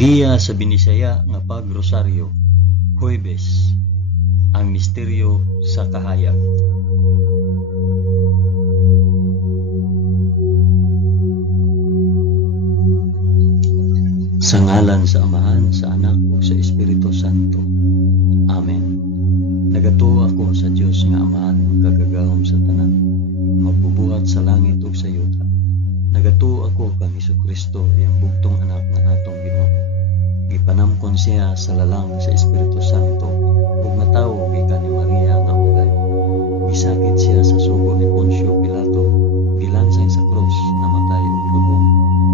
Giya sa Binisaya nga pag-rosaryo, Huwebes, ang misteryo sa kahayag. Sa ngalan sa Amahan, sa Anak, ug sa Espiritu Santo. Amen. Nagatuo ako sa Dios nga Amahan, magkagagahom sa tanan, magbubuhat sa langit ug sa yuta. Nagatuo ako kang Hesukristo, iyang bugtong anak nga atong Ginoo. Gipanamkon siya sa lalang sa Espiritu Santo, ug natawo gikan ni Maria nga ugay. Gisakit siya sa sugo ni Poncio Pilato, gilansay sa krus, namatay ug lubong.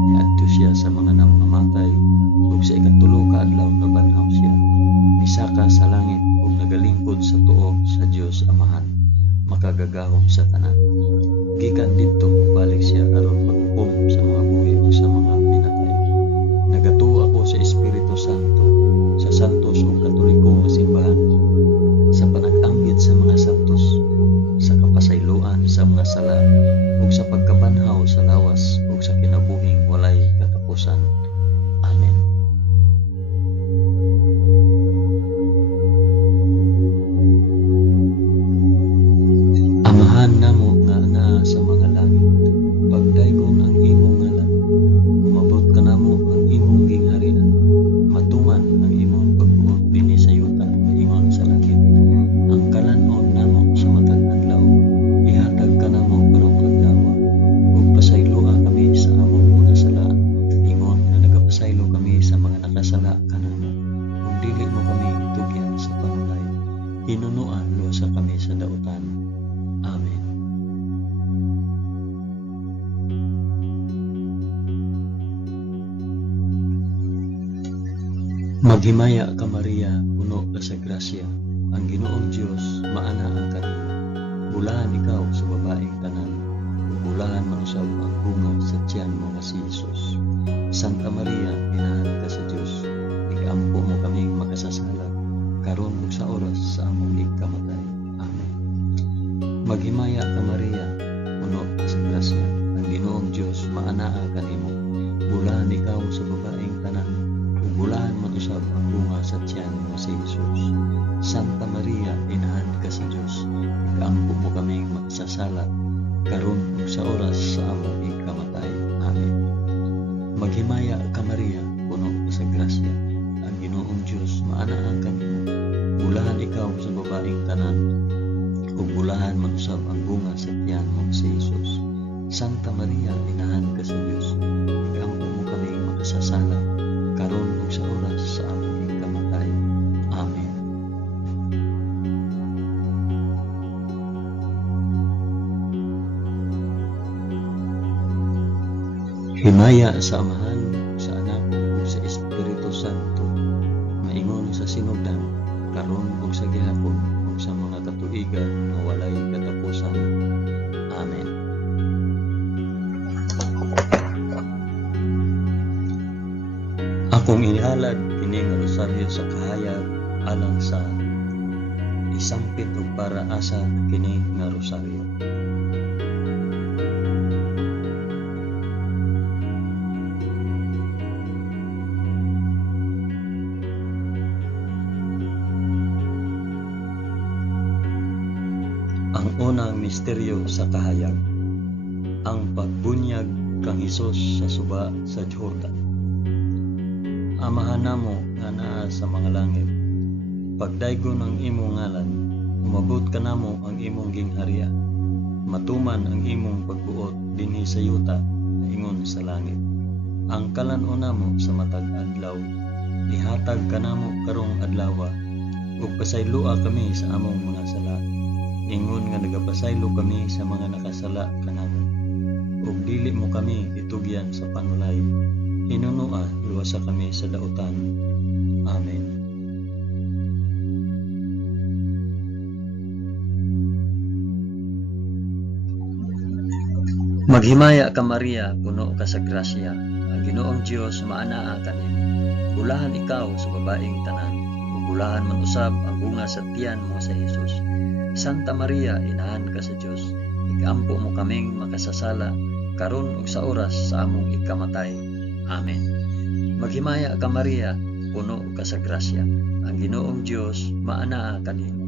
Niadto siya sa mga namamatay, ug sa ikatulo ka adlaw nabanhaw siya. Misaka sa langit ug nagalingkod sa tuo sa Dios Amahan, makagagahom sa tanan. Gikan didto balik siya aron maghukom sa mga buhi ug sa mga pinatay. Nagatuo ako sa Espiritu Santo, sa santos ug katolikong nga simbahan, sa panag-anggit sa mga santos, sa kapasayloan sa mga sala, ug sa pagkabanhaw sa lawas ug sa kinabuhing walay katapusan. Amen. Amahan namo nga naa sa mga langit, pagdaygon ang imong ngalan, umabot ka namo ang imong gingharian, matuman ang imong pagbuot dinhi sa yuta, ingon sa langit. Ang kalanon namo sa matag adlaw, ihatag ka namo karong adlaw, ug pasayloa kami sa among mga sala, ingon nga nagapasaylo kami sa mga nakasala kanamo, ug dili mo kami tugyan sa panulay, hinunuan lusa kami sa dautan. Amen. Maghimaya ka Maria, puno ka sa grasya, ang Ginoong Dios maana ang kanimo. Bulahan ikaw sa babaeng tanan, ug bulahan man usab ang bunga sa tiyan mo nga si Jesus. Santa Maria, inahan ka sa Dios, ikampo mo kaming makasasala, karon ug sa oras sa among ikamatay. Amen. Maghimaya ka Maria, puno ka sa grasya, ang Ginoong Dios maana ang kanimo. Bulahan ikaw sa babaeng tanan, ug bulahan man usab ang bunga sa tiyan mo si Jesus. Santa Maria, inahan ka sa Dios, ikampo mo kaming makasasala, karon ug sa oras sa among ikamatay. Amen. Maghimaya ka Maria, puno ka sa grasya, ang Ginoong Dios maana ang kanimo. Bulahan ikaw sa babaeng tanan, ug bulahan man usab ang bunga sa tiyan mo si Jesus. Santa Maria, inahan ka sa Dios, ikampo mo kaming makasasala, karon ug sa oras sa among ikamatay. Amen. Himaya sa Amahan, sa Anak, ug sa Espiritu Santo, maingon sa sinugdan, karon ug sa gihapon, ug sa mga katuigan nga walay katapusan. Amen. Akong inihalad kini nga rosaryo sa kahayag alang sa isampit ug para asa kini nga rosaryo. Ang unang misteryo sa kahayag, ang pagbunyag kang Hesus sa suba sa Jordan. Amahan namo nga naa sa mga langit, pagdaygon ang imong ngalan, umabot ka namo ang imong gingharian, matuman ang imong pagbuot dinhi sa yuta, ingon sa langit. Ang kalanon namo sa matag adlaw, ihatag ka namo karong adlaw, ug pasayloa kami sa among mga sala, ingon nga nagapasaylo kami sa mga nakasala kanamo, ug dili mo kami itugyan sa panulay, hinunua luwasa kami sa dautan. Amen. Maghimaya ka Maria, puno ka sa grasya, ang Ginoong Dios maana ang kanimo. Bulahan ikaw sa babaeng tanan, ug bulahan man usab ang bunga sa tiyan mo sa Jesus. Santa Maria, inahan ka sa Dios, ikampo mo kaming makasasala, karon ug sa oras sa among ikamatay. Amen. Maghimaya ka Maria, puno ka sa grasya. Ang Ginoong Dios maanaa kanimo.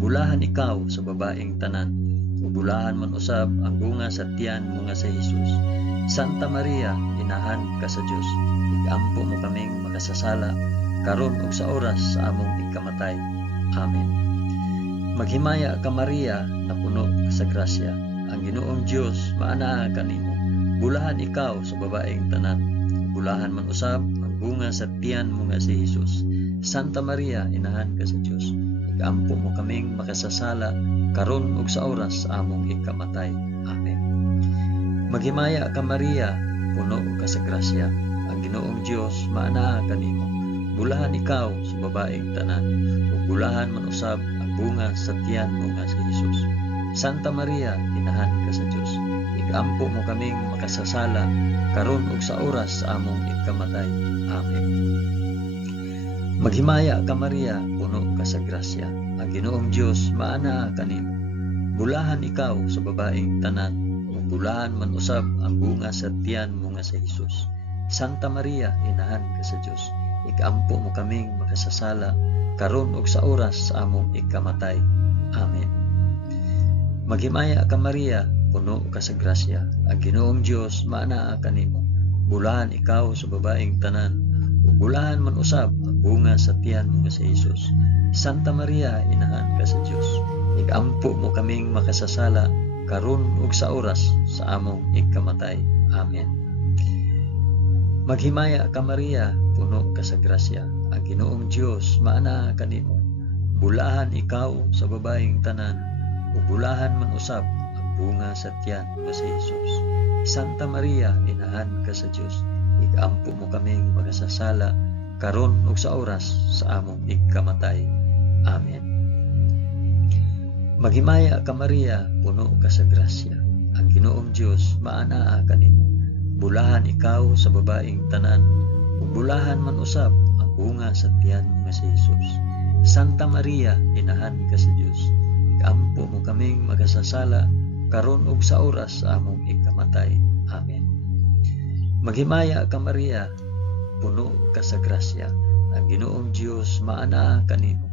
Bulahan ikaw sa babaeng tanan, ug bulahan man usab ang bunga sa tiyan mo nga si Hesus. Santa Maria, inahan ka sa Dios. Igampo mo kaming makasasala karon ug sa oras sa among ikamatay. Amen. Maghimaya ka Maria, na puno ka sa grasya. Ang Ginoong Dios maanaa kanimo. Bulahan ikaw sa babaeng tanan, bulahan man usab ang bunga sa tiyan mo nga si Hesus. Santa Maria, inahan ka sa Dios. Igampo mo kaming makasasala karon ug sa oras sa among ikamatay. Amen. Maghimaya ka Maria, puno ka sa grasya. Ang Ginoong Dios maanaa kanimo. Bulahan ikaw sa babaeng tanan, ug bulahan man usab ang bunga sa tiyan mo nga si Hesus. Santa Maria, inahan ka sa Dios. Igampo mo kaming makasasala karon ug sa oras sa among ikamatay. Amen. Maghimaya ka Maria, puno ka sa grasya. Ang Ginoong Dios maanaa kanimo. Bulahan ikaw sa babaeng tanan, ug bulahan man usab ang bunga sa tiyan mo nga si Hesus. Santa Maria, inahan ka sa Dios. Igampo mo kaming makasasala karon ug sa oras sa among ikamatay. Amen. Maghimaya ka Maria, puno ka sa grasya. Ang Ginoong Dios maanaa kanimo. Bulahan ikaw sa babaeng tanan, ug bulahan man usab ang bunga sa tiyan mo nga si Hesus. Santa Maria, inahan ka sa Dios. Igampo mo kaming makasasala karon ug sa oras sa among ikamatay. Amen. Maghimaya ka Maria, puno ka sa grasya. Ang Ginoong Dios maanaa kanimo. Bulahan ikaw sa babaeng tanan, ug bulahan man usab ang bunga sa tiyan nga si Hesus. Santa Maria, inahan ka sa Dios. Igampo mo kaming makasasala karon ug sa oras sa among ikamatay. Amen. Maghimaya ka Maria, puno ka sa grasya. Ang Ginoong Dios maanaa kanimo. Bulahan ikaw sa babaeng tanan, ug bulahan man usab ang bunga sa tiyan nga si Hesus. Santa Maria, inahan ka sa Dios. Igampo mo kaming makasasala karon ug sa oras sa among ikamatay. Amen. Maghimaya ka Maria, puno ka sa grasya. Ang Ginoong Dios maanaa kanimo.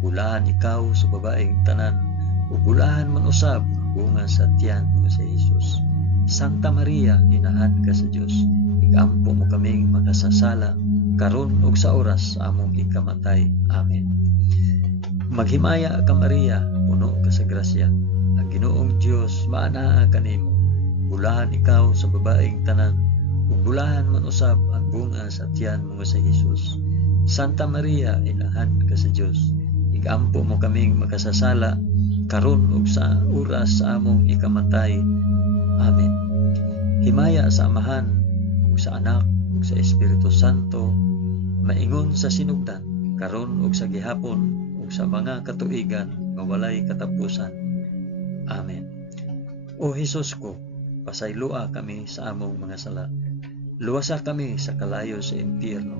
Bulahan ikaw sa babaeng tanan, ug bulahan man usab ang bunga sa tiyan nga si Hesus. Santa Maria, inahan ka sa Dios. Igampo mo kaming makasasala karon ug sa oras sa among ikamatay. Amen. Maghimaya ka Maria, puno ka sa grasya. Ang Ginoong Dios maanaa kanimo. Bulahan ikaw sa babaeng tanan, ug bulahan man usab ang bunga sa tiyan mo nga si Hesus. Santa Maria, inahan ka sa Dios. Igampo mo kaming makasasala karon ug sa oras sa among ikamatay. Amen. Himaya sa Amahan, ug sa Anak, ug sa Espiritu Santo, maingon sa sinugdan, karon ug sa gihapon, ug sa mga katuigan nga walay katapusan. Amen. O Hesus ko, pasaylua kami sa among mga sala. Luwasa kami sa kalayo sa impyerno,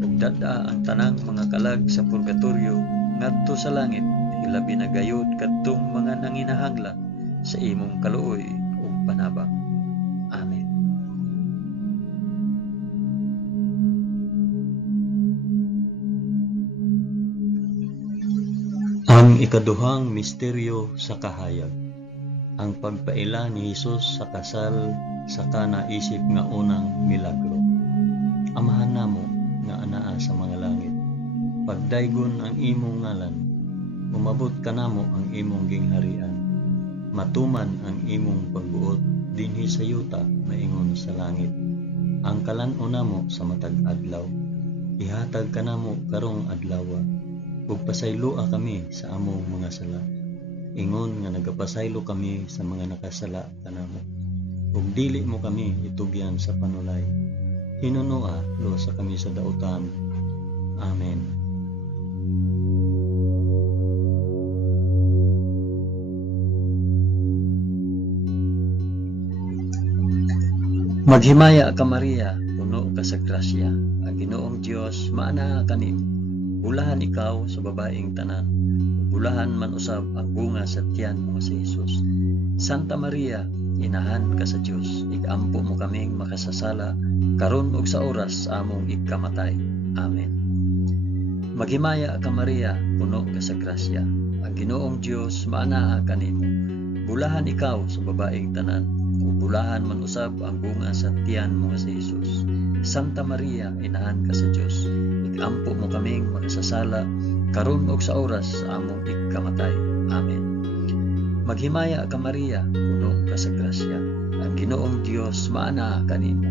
ug dada ang tanang mga kalag sa purgatorio ngadto sa langit, hilabi na gayud kadtong mga nanginahanglan sa imong kaluoy ug panabang. Amen. Ang ikaduhang misteryo sa kahayag, ang pagpaila ni Hesus sa kasal sa kanaisip nga unang milagro. Amahan namo nga anaa sa mga langit, pagdaygon ang imong ngalan, umabot kanamo ang imong gingharian, matuman ang imong pagbuot dinhi sa yuta maingon sa langit. Ang kalan-on namo sa matag adlaw, ihatag kanamo karong adlawa, ug pasaylua kami sa among mga sala. Ingon nga nagapasaylo kami sa mga nakasala kanamo, ug dili mo kami itugyan sa panulay. Hinunoa lusa kami sa dautan. Amen. Maghimaya ka Maria, puno ka sa grasya. Ang Ginoong Dios maanaa kanimo. Bulahan ikaw sa babaeng tanan, bulahan man usab ang bunga sa tiyan mo si Hesus. Santa Maria, inahan ka sa Dios, igampo mo kaming makasasala, karon ug sa oras sa among ikamatay. Amen. Maghimaya ka Maria, puno ka sa grasya. Ang Ginoong Dios maanaa kanimo. Bulahan ikaw sa babaeng tanan, ug bulahan man usab ang bunga sa tiyan mo nga si Jesus. Santa Maria, inahan ka sa Dios, igampo mo kaming makasasala, karon ug sa oras sa among ikamatay. Amen. Maghimaya ka Maria, puno ka sa grasya. Ang Ginoong Dios maanaa kanimo.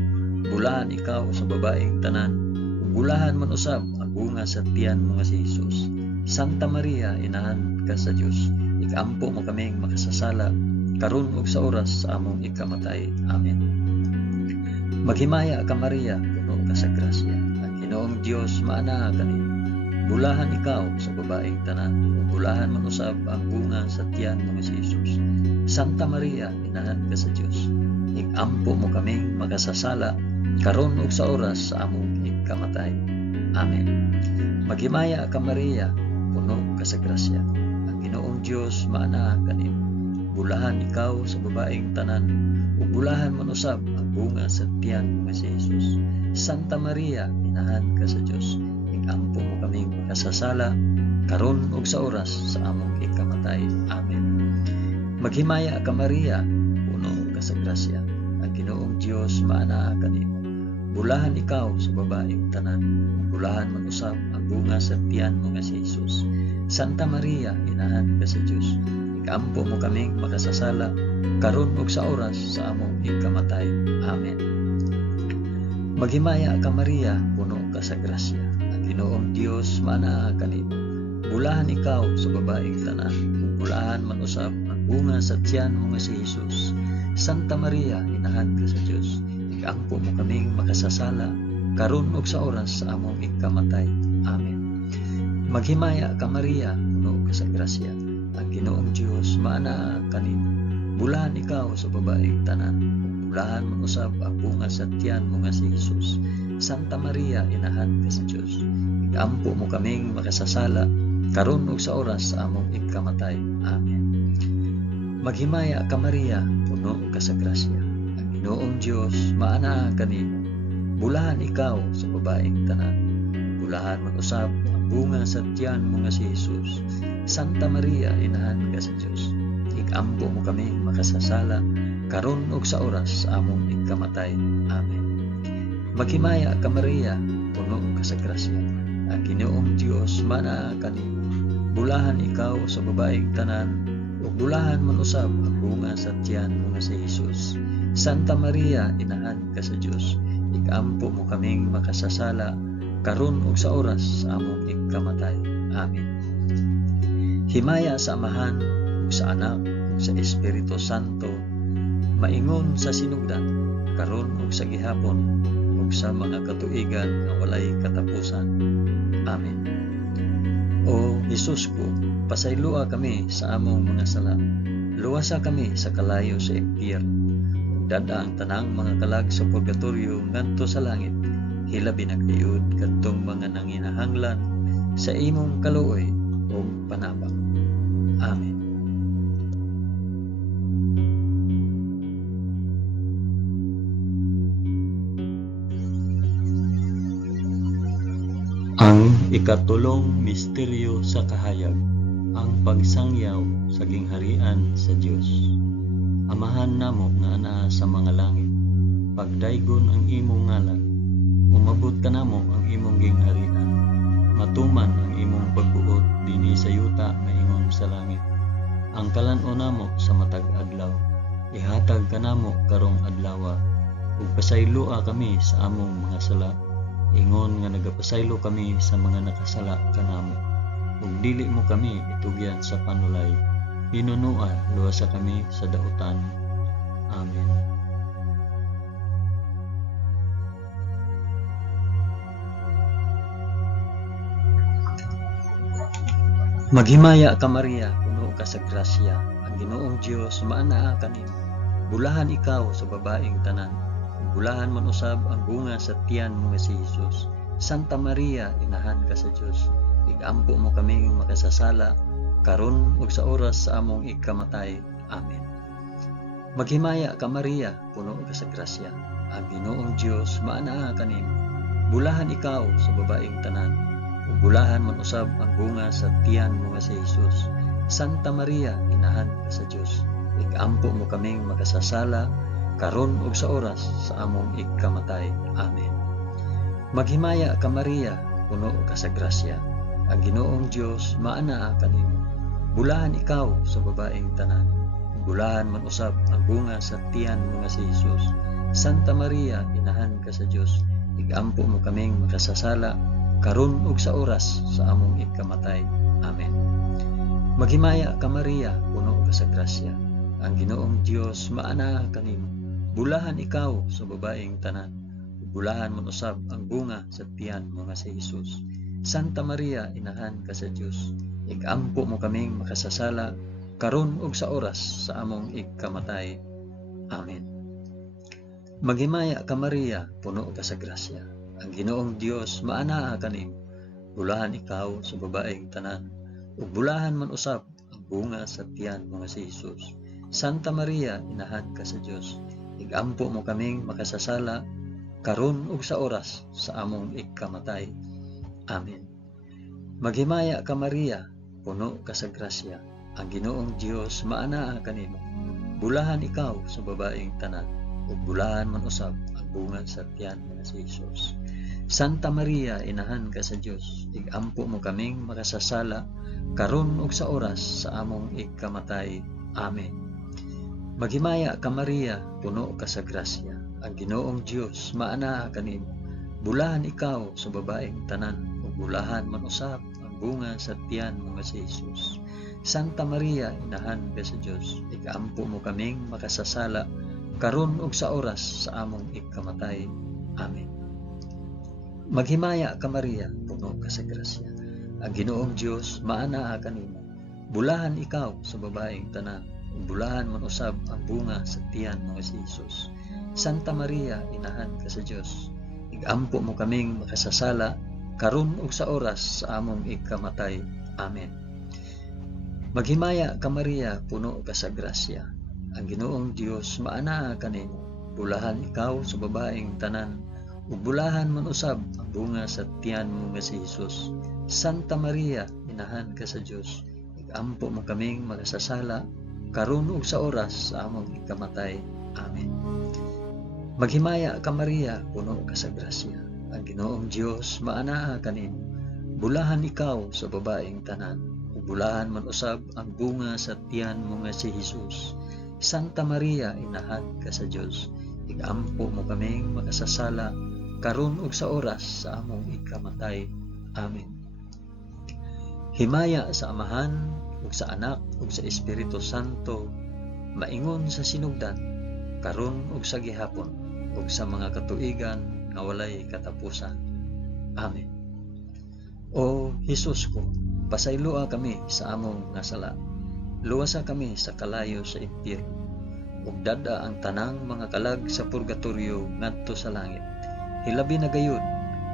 Bulahan ikaw sa babaeng tanan, ug bulahan man usab ang bunga sa tiyan mo nga si Jesus. Santa Maria, inahan ka sa Dios, igampo mo kaming makasasala, karon ug sa oras sa among ikamatay. Amen. Maghimaya ka Maria, puno ka sa grasya. Ang Ginoong Dios maanaa kanimo. Bulahan ikaw sa babaeng tanan, ug bulahan man usab ang bunga sa tiyan mo nga si Jesus. Santa Maria, inahan ka sa Dios, igampo mo kaming makasasala, karon ug sa oras sa among ikamatay. Amen. Maghimaya ka Maria, puno ka sa grasya. Ang Ginoong Dios maanaa kanimo. Bulahan ikaw sa babaeng tanan, ug bulahan man usab ang bunga sa tiyan mo nga si Jesus. Santa Maria, inahan ka sa Dios, igampo mo kaming makasasala, karon ug sa oras sa among ikamatay. Amen. Maghimaya ka Maria, puno ka sa grasya. Ang Ginoong Dios maanaa kanimo. Bulahan ikaw sa babaeng tanan, bulahan man usab ang bunga sa tiyan mo nga si Jesus. Santa Maria, inahan ka sa Dios, igampo mo kaming makasasala, karon ug sa oras sa among ikamatay. Amen. Maghimaya ka Maria, puno ka sa grasya. Ang Ginoong Dios maanaa kanimo. Bulahan ikaw sa babaeng tanan, bulahan man usab ang bunga sa tiyan mo nga si Jesus. Santa Maria, inahan ka sa Dios, igampo mo kaming makasasala, karon ug sa oras sa among ikamatay. Amen. Maghimaya ka Maria, puno ka sa grasya. Ang Ginoong Dios maanaa kanimo. Bulahan ikaw sa babaeng tanan, bulahan man usab ang bunga sa tiyan mo nga si Jesus. Santa Maria, inahan ka sa Dios, igampo mo kaming makasasala, karon ug sa oras sa among ikamatay. Amen. Maghimaya ka Maria, puno ka sa grasya. Ang Ginoong Dios maanaa kanimo. Bulahan ikaw sa babaeng tanan, bulahan man usab ang bunga sa tiyan mo nga si Jesus. Santa Maria, inahan ka sa Dios, igampo mo kaming makasasala, karon ug sa oras sa among ikamatay. Amen. Maghimaya ka Maria, puno ka sa grasya. Ang Ginoong Dios maanaa kanimo. Bulahan ikaw sa babaeng tanan, ug bulahan man usab ang bunga sa tiyan mo nga si Jesus. Santa Maria, inahan ka sa Dios, igampo mo kaming makasasala, karon ug sa oras sa among ikamatay. Amen. Himaya sa Amahan, ug sa Anak, ug sa Espiritu Santo, maingon sa sinugdan, karon ug sa gihapon, ug sa mga katuigan nga walay katapusan. Amen. O Jesus ko, pasaylua kami sa among mga sala. Luwasa kami sa kalayo sa impyerno. Dada ang tanang mga kalag sa purgatorio ngadto sa langit. Hilabi na kayod kadtong mga nanginahanglan sa imong kaluoy o panabang. Amen. Ang ikatulong misteryo sa kahayag, ang pagsangyaw sa gingharian sa Dios. Amahan namo nga anaa sa mga langit, pagdaygon ang imong ngalan, umabot ka namo ang imong gingharian, matuman ang imong pagbuot dinhi sa yuta nga ingon sa langit. Ang kalan-o namo sa matag adlaw, ihatag ka namo karong adlawa, ug pasayloa kami sa among mga sala, ingon nga nagapasaylo kami sa mga nakasala kanamo, ug dili mo kami itugyan sa panulay, hinunuan luwasa kami sa dautan. Amen. Maghimaya ka Maria, puno ka sa grasya. Ang Ginoong Dios maanaa kanimo. Bulahan ikaw sa babaeng tanan, bulahan man usab ang bunga sa tiyan mo nga si Jesus. Santa Maria, inahan ka sa Dios, igampo mo kaming makasasala, karon ug sa oras sa among ikamatay. Amen. Maghimaya ka Maria, puno ka sa grasya. Ang Ginoong Dios maanaa kanimo. Bulahan ikaw sa babaeng tanan, ug bulahan man usab ang bunga sa tiyan mo nga si Jesus. Santa Maria, inahan ka sa Dios, igampo mo kaming makasasala karon ug sa oras sa among ikamatay. Amen. Maghimaya ka Maria, puno ka sa grasya. Ang Ginoong Dios maanaa kanimo. Bulahan ikaw sa babaeng tanan, bulahan man usab ang bunga sa tiyan mo nga si Jesus. Santa Maria, inahan ka sa Dios, igampo mo kaming makasasala karon ug sa oras sa among ikamatay. Amen. Maghimaya ka Maria, puno ka sa grasya. Ang Ginoong Dios maanaa kanimo. Bulahan ikaw sa babaeng tanan, bulahan man usab ang bunga sa tiyan mo nga si Jesus. Santa Maria, inahan ka sa Dios, igampo mo kaming makasasala karon ug sa oras sa among ikamatay. Amen. Maghimaya ka Maria, puno ka sa grasya. Ang Ginoong Dios maanaa kanimo. Bulahan ikaw sa babaeng tanan, ug bulahan man usab ang bunga sa tiyan mo nga si Jesus. Santa Maria, inahan ka sa Dios, igampo mo kaming makasasala karon ug sa oras sa among ikamatay. Amen. Maghimaya ka Maria, puno ka sa grasya. Ang Ginoong Dios maanaa kanimo. Bulahan ikaw sa babaeng tanan, ug bulahan man usab ang bunga sa tiyan mo nga si Jesus. Santa Maria, inahan ka sa Dios, igampo mo kaming makasasala karon ug sa oras sa among ikamatay. Amen. Maghimaya ka Maria, puno ka sa grasya. Ang Ginoong Dios maanaa kanimo. Bulahan ikaw sa babaeng tanan, ug bulahan man usab ang bunga sa tiyan mo nga si Jesus. Santa Maria, inahan ka sa Dios, igampo mo kaming makasasala karon ug sa oras sa among ikamatay. Amen. Maghimaya ka Maria, puno ka sa grasya. Ang Ginoong Dios maanaa kanimo. Bulahan ikaw sa babaeng tanan, ug bulahan man usab ang bunga sa tiyan mo nga si Jesus. Santa Maria, inahan ka sa Dios, igampo mo kaming makasasala karon ug sa oras sa among ikamatay. Amen. Maghimaya ka Maria, puno ka sa grasya. Ang Ginoong Dios maanaa kanimo. Bulahan ikaw sa babaeng tanan, ug bulahan man usab ang bunga sa tiyan mo nga si Jesus. Santa Maria, inahan ka sa Dios, igampo mo kaming makasasala karon ug sa oras sa among ikamatay. Amen. Maghimaya ka Maria, puno ka sa grasya. Ang Ginoong Dios maanaa kanimo. Bulahan ikaw sa babaeng tanan, ug bulahan man usab ang bunga sa tiyan mo nga si Jesus. Santa Maria, inahan ka sa Dios, igampo mo kaming makasasala karon ug sa oras sa among ikamatay. Amen. Himaya sa Amahan ug sa Anak ug sa Espiritu Santo, maingon sa sinugdan, karon ug sa gihapon, ug sa mga katuigan nga walay katapusan. Amen. O Jesus ko, pasayloa kami sa among nga sala. Luwasa kami sa kalayo sa impyerno, ug dada ang tanang mga kalag sa purgatorio ngadto sa langit. Hilabi na gayud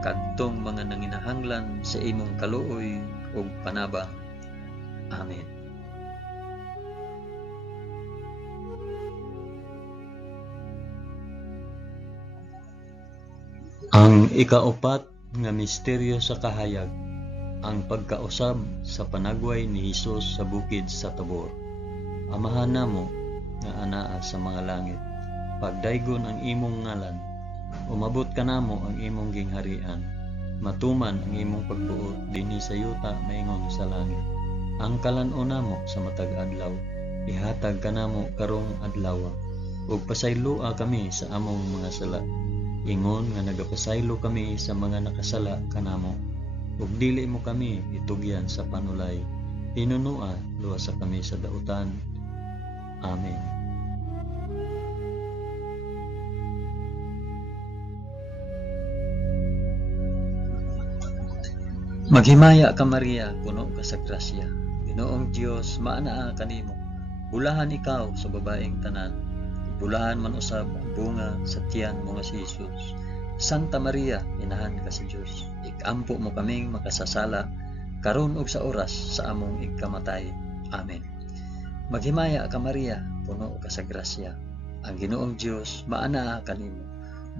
kadtong mga nanginahanglan sa imong kaluoy ug panabang. Amen. Ang ikaupat nga misteryo sa kahayag, ang pagkausab sa panagway ni Hesus sa bukid sa Tabor. Amahan namo nga anaa sa mga langit, pagdaygon ang imong ngalan, umabot ka namo ang imong gingharian, matuman ang imong pagbuot dinhi sa yuta maingon sa langit. Ang kalan-o namo sa matag adlaw, ihatag ka namo karong adlaw, ug pasayloa kami sa among mga sala. Ingon nga nagapasaylo kami sa mga nakasala kanamo, ug dili mo kami itugyan sa panulay. Pinunua luwasa kami sa dautan. Amen. Maghimaya ka Maria, puno ka sa grasya. Ginoong Dios maanaa kanimo. Bulahan ikaw sa babaeng tanan, bulahan man usab ang bunga sa tiyan mo nga si Jesus. Santa Maria, inahan ka sa Dios, igampo mo kaming makasasala karon ug sa oras sa among ikamatay. Amen. Maghimaya ka Maria, puno ka sa grasya. ang Ginoong Dios maanaa kanimo.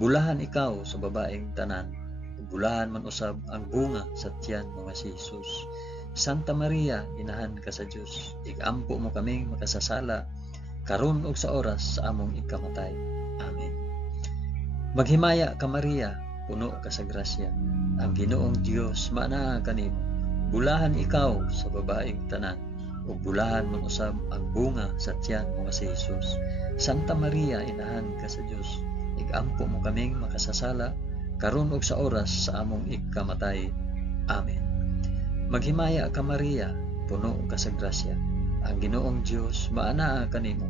Bulahan ikaw sa babaeng tanan, ug bulahan man usab ang bunga sa tiyan mo nga si Jesus. Santa Maria, inahan ka sa Dios, igampo mo kaming makasasala karon ug sa oras sa among ikamatay. Amen. Maghimaya ka Maria, puno ka sa grasya, ang Ginoong Dios maanaa kanimo. Bulahan ikaw sa babaeng tanan, ug bulahan man usab ang bunga sa tiyan mo nga si Jesus. Santa Maria, inahan ka sa Dios, igampo mo kaming makasasala karon ug sa oras sa among ikamatay. Amen. Maghimaya ka Maria, puno ka sa grasya, ang Ginoong Dios maanaa kanimo.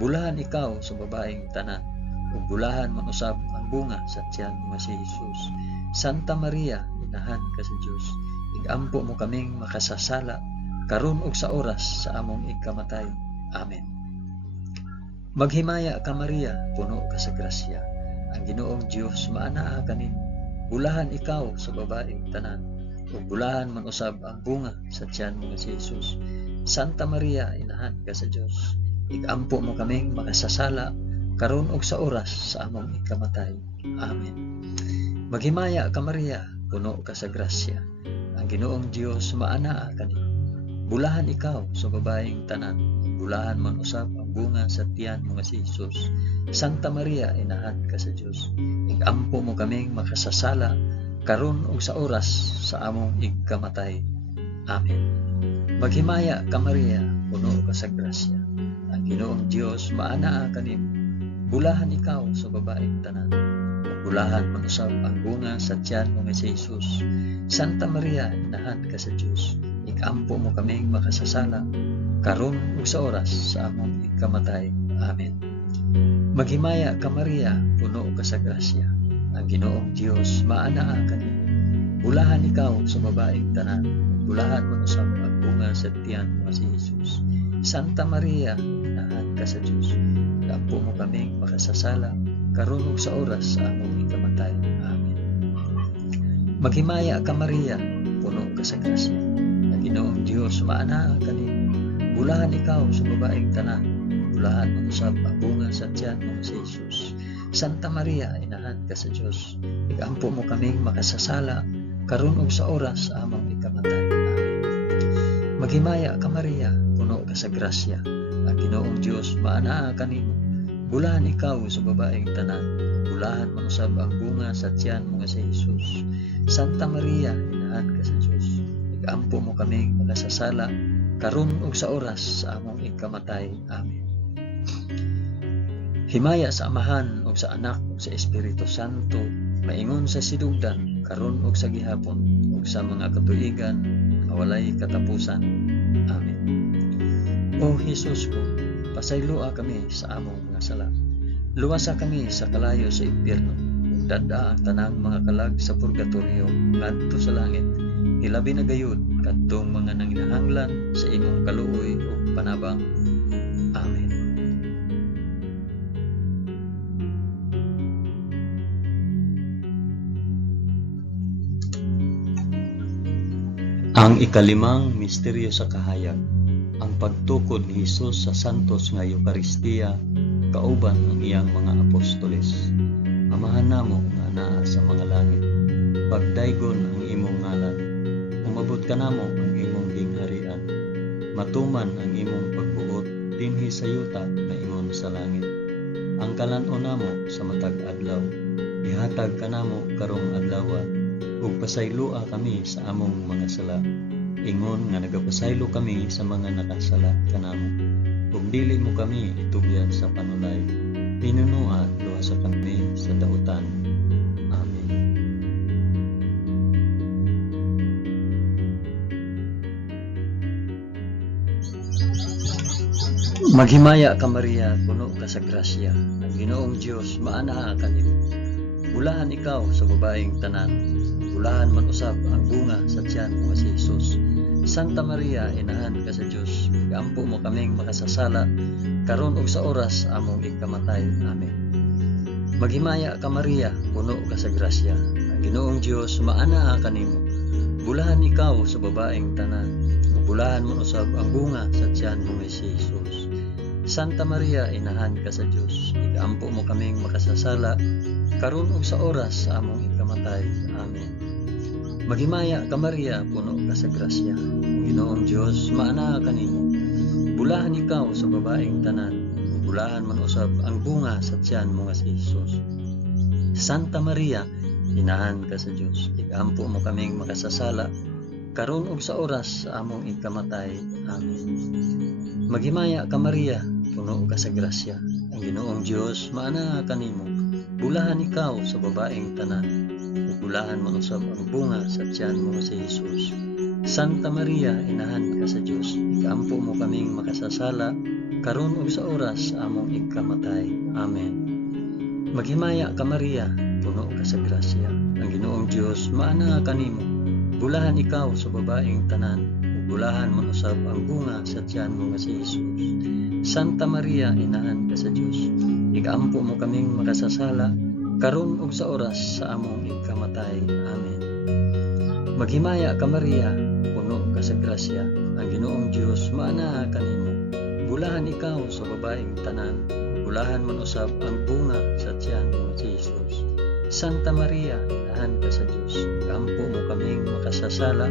Bulahan ikaw sa babaeng tanan, ug bulahan man usab ang bunga sa tiyan mo nga si Jesus. Santa Maria, inahan ka sa Dios, igampo mo kaming makasasala karon ug sa oras sa among ikamatay. Amen. Maghimaya ka Maria, puno ka sa grasya, ang Ginoong Dios maanaa kanimo. Bulahan ikaw sa babaeng tanan, ug bulahan man usab ang bunga sa tiyan mo nga si Jesus. Santa Maria, inahan ka sa Dios, igampo mo kaming makasasala karon ug sa oras sa among ikamatay. Amen. Maghimaya ka Maria, puno ka sa grasya, ang Ginoong Dios maanaa kanimo. Bulahan ikaw sa babaeng tanan, bulahan man usab ang bunga sa tiyan mo nga si Jesus. Santa Maria, inahan ka sa Dios, igampo mo kaming makasasala karon ug sa oras sa among ikamatay. Amen. Maghimaya ka Maria, puno ka sa grasya, ang Ginoong Dios maanaa kanimo. Bulahan ikaw sa babaeng tanan, bulahan man usab ang bunga sa tiyan mo nga si Jesus. Santa Maria, inahan ka sa Dios, igampo mo kaming makasasala karon ug sa oras sa among ikamatay. Amen. Maghimaya ka Maria, puno ka sa grasya, ang Ginoong Dios maanaa kanimo. Bulahan ikaw sa babaeng tanan, bulahan man usab ang bunga sa tiyan mo nga si Jesus. Santa Maria, inahan ka sa Dios, igampo mo kaming makasasala karon ug sa oras sa among ikamatay. Amen. Maghimaya ka Maria, puno ka sa grasya, ang Ginoong Dios maanaa kanimo. Bulahan ikaw sa babaeng tanan, bulahan man usab ang bunga sa tiyan mo nga si Jesus. Santa Maria, inahan ka sa Dios, igampo mo kaming makasasala karon ug sa oras sa among ikamatay. Amen. Maghimaya ka Maria, puno ka sa grasya, ang Ginoong Dios maanaa kanimo. Bulahan ikaw sa babaeng tanan, bulahan man usab ang bunga sa tiyan mo nga si Jesus. Santa Maria, inahan ka sa Dios, igampo mo kaming makasasala karon ug sa oras sa among ikamatay. Amen. Himaya sa Amahan ug sa Anak ug sa Espiritu Santo, maingon sa sidugdan karon ug sa gihapon ug sa mga katuigan nga walay katapusan. Amen. O Jesus ko, pasayloa kami sa among mga sala. Luwasa kami sa kalayo sa impyerno, ug dada ang tanang mga kalag sa purgatorio ngadto sa langit. Hilabi na gayud kadtong mga nanginahanglan sa imong kaluoy ug panabang. Amen. Ang ikalimang misteryo sa kahayag, ang pagtukod ni Hesus sa santos nga Eucharistia kauban ang iyang mga apostoles. Amahan namo nga naa sa mga langit, pagdaygon ang imong ngalan, umabot ka namo ang imong gingharian, matuman ang imong pagbuot dinhi sa yuta na ingon sa langit. Ang kalan-on namo sa matag adlaw, ihatag ka namo karong adlaw, ug pasayloa kami sa among mga sala, ingon nga nagapasaylo kami sa mga nakasala kanamo, ug dili mo kami itugyan sa panulay, pinunua luwasa kami sa dautan. Amen. Maghimaya ka Maria, puno ka sa grasya, ang Ginoong Dios maanaa kanimo. Bulahan ikaw sa babaeng tanan, bulahan man usab ang bunga sa tiyan mo nga si Jesus. Santa Maria, inahan ka sa Dios, igampo mo kaming makasasala karon ug sa oras among ikamatay. Amen. Maghimaya ka Maria, puno ka sa grasya, ang Ginoong Dios maanaa kanimo. Bulahan ikaw sa babaeng tanan, bulahan man usab ang bunga sa tiyan mo nga si Jesus. Santa Maria, inahan ka sa Dios, igampo mo kaming makasasala, karon ug sa oras sa among ikamatay. Amen. Maghimaya ka Maria, puno ka sa grasya. Ang Ginoong Dios maana kanimo. Bulahan ikaw sa babaeng tanan, ug bulahan man usab ang bunga sa tiyan mo nga si Hesus. Santa Maria, inahan ka sa Dios, igampo mo kaming makasasala, karon ug sa oras sa among ikamatay. Amen. Maghimaya ka Maria, puno ka sa grasya. Ang Ginoong Dios maana kanimo. Bulahan ikaw sa babaeng tanan, ug bulahan man usab ang bunga sa tiyan mo si Hesus. Santa Maria, inahan ka sa Dios, igampo mo kaming makasasala, karon ug sa oras sa among ikamatay. Amen. Maghimaya ka Maria, puno ka sa grasya. Ang Ginoong Dios maana kanimo. Bulahan ikaw sa babaeng tanan, ug bulahan man usab ang bunga sa tiyan mo nga si Hesus. Santa Maria, inahan ka sa Dios, igampo mo kaming makasasala, karon ug sa oras sa among ikamatay. Amen. Maghimaya ka Maria, puno ka sa grasya. Ang Ginoong Dios maana kanimo. Bulahan ikaw sa babaeng tanan, bulahan man usab ang bunga sa tiyan mo si Hesus. Santa Maria, inahan ka sa Dios, igampo mo kaming makasasala,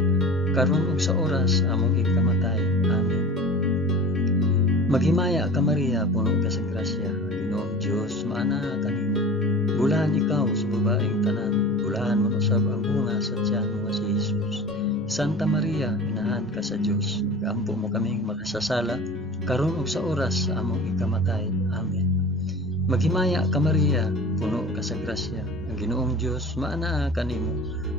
karon ug sa oras sa among ikamatay. Amen. Maghimaya ka Maria, puno ka sa grasya. Ang Ginoong Dios maana kanimo. Bulahan ikaw sa babaeng tanan, bulahan man usab ang bunga sa tiyan mo si Hesus. Santa Maria, inahan ka sa Dios, igampo mo kaming makasasala, karon ug sa oras sa among ikamatay. Amen. Maghimaya ka Maria, puno ka sa grasya. Ang Ginoong Dios maana kanimo.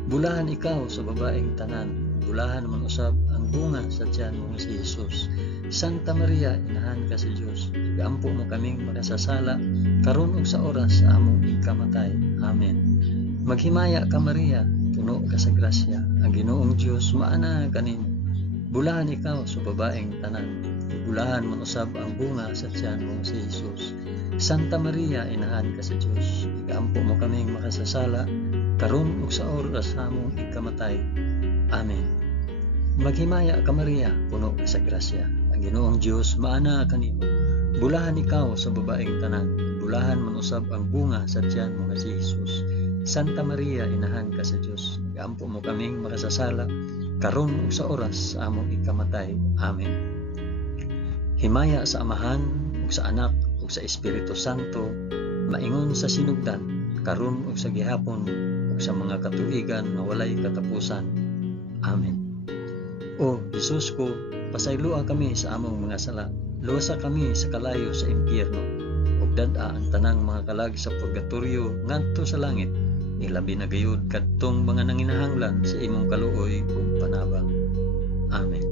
Bulahan ikaw sa babaeng tanan, bulahan man usab ang bunga sa tiyan mo si Hesus. Santa Maria, inahan ka sa Dios, igampo mo kaming makasasala, karon ug sa oras sa among ikamatay. Amen. Maghimaya ka Maria, puno ka sa grasya. Ang Ginoong Dios maana kanimo. Bulahan ikaw sa babaeng tanan, bulahan man usab ang bunga sa tiyan mo si Hesus. Santa Maria, inahan ka sa Dios, igampo mo kaming makasasala, karon ug sa oras sa among ikamatay. Amen. Maghimaya ka Maria, puno ka sa grasya. Ang Ginoong Dios maana kanimo. Bulahan ikaw sa babaeng tanan, bulahan man usab ang bunga sa tiyan mo nga si Hesus. Santa Maria, inahan ka sa Dios, igampo mo kaming makasasala, karon ug sa oras sa among ikamatay. Amen. Himaya sa Amahan ug sa Anak ug sa Espiritu Santo, maingon sa sinugdan, karon ug sa gihapon ug sa mga katuigan nga walay katapusan. Amen. O Hesus ko, pasaylua kami sa among mga sala, luwasa kami sa kalayo sa impyerno, ug dad-a ang tanang mga kalag sa purgatorio ngadto sa langit, ilabi na gayud kadtong mga nanginahanglan sa imong kaluoy ug panabang. Amen.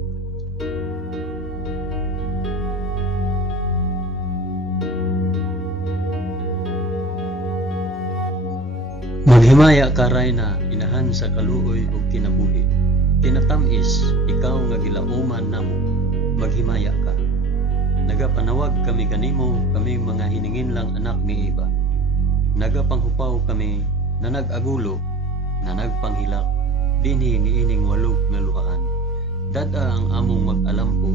Maghimaya ka Rayna, inahan sa kaluoy ug kinabuhi. Tinatamis, ikaw nga gilauman namo, maghimaya ka. Nagapanawag kami kanimo, kami mga hiningin lang anak ni Eva. Nagapanghupaw kami, na nag-agulo, na nagpanghilak, dinhi niining walog nga luhaan. Dada ang among mag-alampo,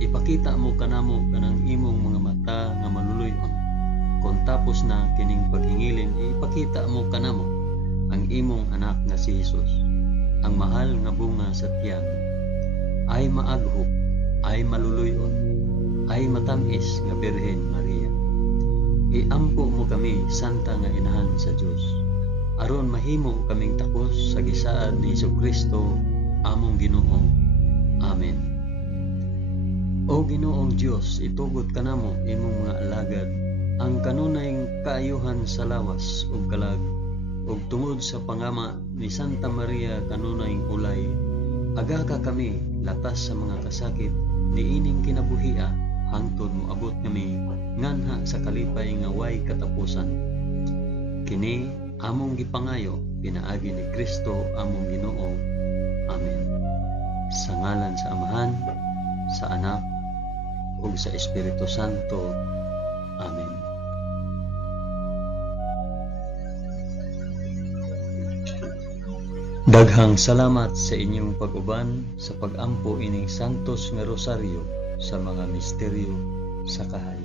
ipakita mo kanamo kanang imong mga mata nga maluluyon. Kung tapos na kining paghingilin, ipakita mo kanamo ang imong anak nga si Hesus, ang mahal nga bunga sa tiyan. Ay maaghop, ay maluluyon, ay matamis nga Birhen Maria. Iampo mo kami, santa nga inahan sa Dios, aron mahimo kaming takos sa gisaad ni Jesucristo, among Ginoo. Amen. O Ginoong Dios, itugot kanamo imong mga alagad ang kanunayng kaayuhan sa lawas ug kalag, ug tungod sa pangama ni Santa Maria kanunayng ulay, aga ka kami latas sa mga kasakit niining kinabuhia, hangtod moabot kami nganha sa kalipay nga way katapusan. Kini among gipangayo pinaagi ni Kristo among Ginoo. Amen. Sa ngalan sa Amahan, sa Anak, ug sa Espiritu Santo. Amen. Daghang salamat sa inyong pag-uban sa pag-ampo ining santos nga rosaryo sa mga misteryo sa kahayan.